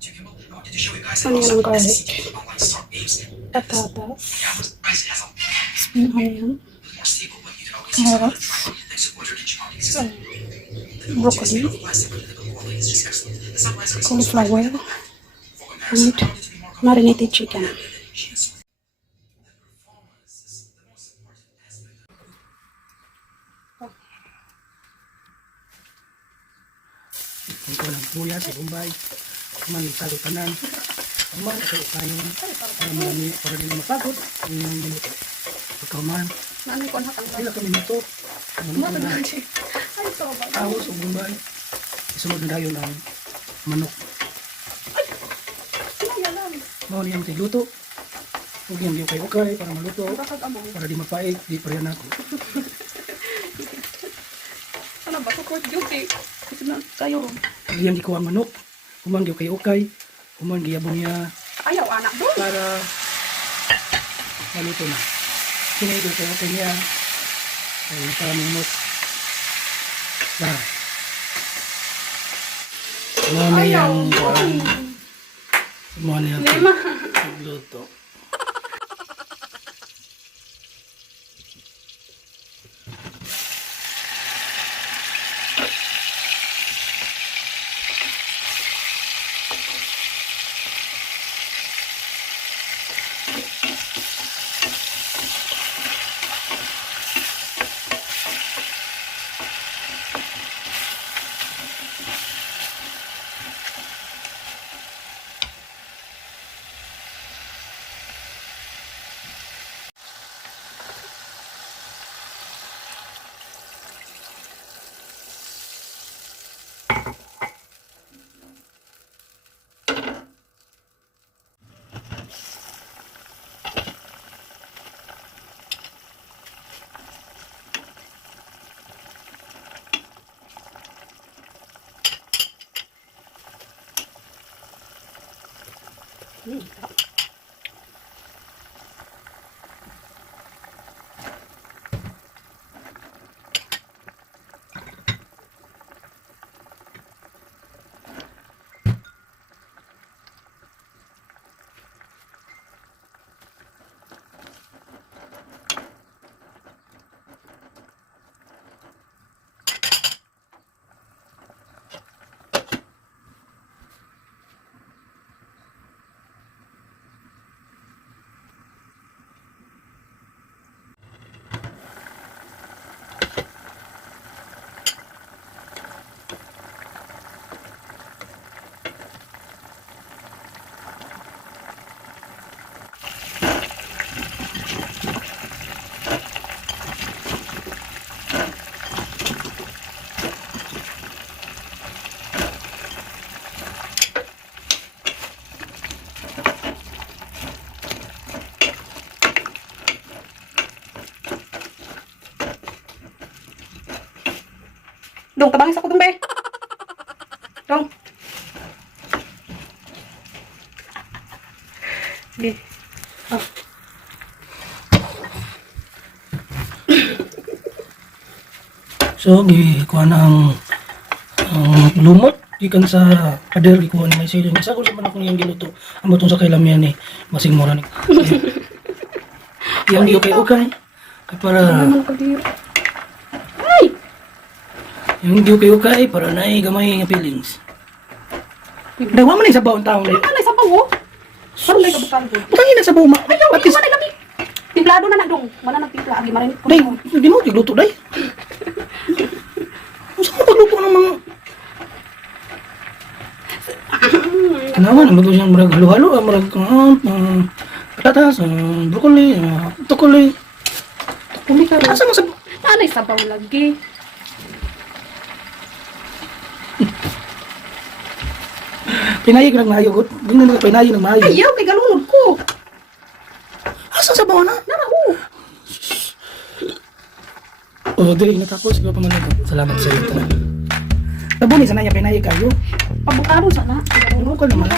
Ano yan ang garlic? Patatas. Ano yan? Carrots. Broccoli. Cauliflower. And marinated chicken. Ito lang buya sa Bombay. Man talo tanan. Man sa kanin. Para hindi mapagod. Yung minuto. Ikaw man. Ano ko na kang Sila kami nito. Ano na? Ahos o Bombay. Isunod na dayon ang manok. Mau niyang tigluto. Huwag niyang kay okay para maluto. Para di mapait. Di pa rin ako. ano ba? Support duty. Kasi na kayo. Yang di ko ang manok. Humang kay okay. Humang giyabong niya. Ayaw anak doon. Para maluto na. Sinaido kay okay niya. Ay para mumot. Para. Mami yang kuan. Mami yang luto. Dong, tabangis ako dong, be. Dong. Be. Oh. So, gikuha na ang lumot. Ikan sa pader, gikuha ni may sili. Nasagol sa manok niyang giluto. Ang batong sa kailam yan eh. Masing mura ni. Yang di okay. Para... Naman ko dito. Yung di okay para na gamay nga feelings. Dawa man sa baon taong Ano na sa pawo? Ano na kabukan ko? Putangin na sa baon ma. Ayaw, di man lagi. Timplado na dong. Mana nang timpla agi marin ko. Day, di mo tigluto day. Usa mo pagluto ng mga Kanaman, ang luto siyang marag halo-halo, marag patatas, broccoli, tukoli. Umi ka rin. Asa mo sa... Nanay sa pawo lagi. Pinayag ng mayo, ganun na pinayag ng mayo. Ayaw, kay galunod ko. Asa sa baon na? Nara, Oh, dili natapos ko pa man ito. Salamat sa iyo. Nabuni sana ya pinayag kayo. Pabukaro sana. Ano ko naman?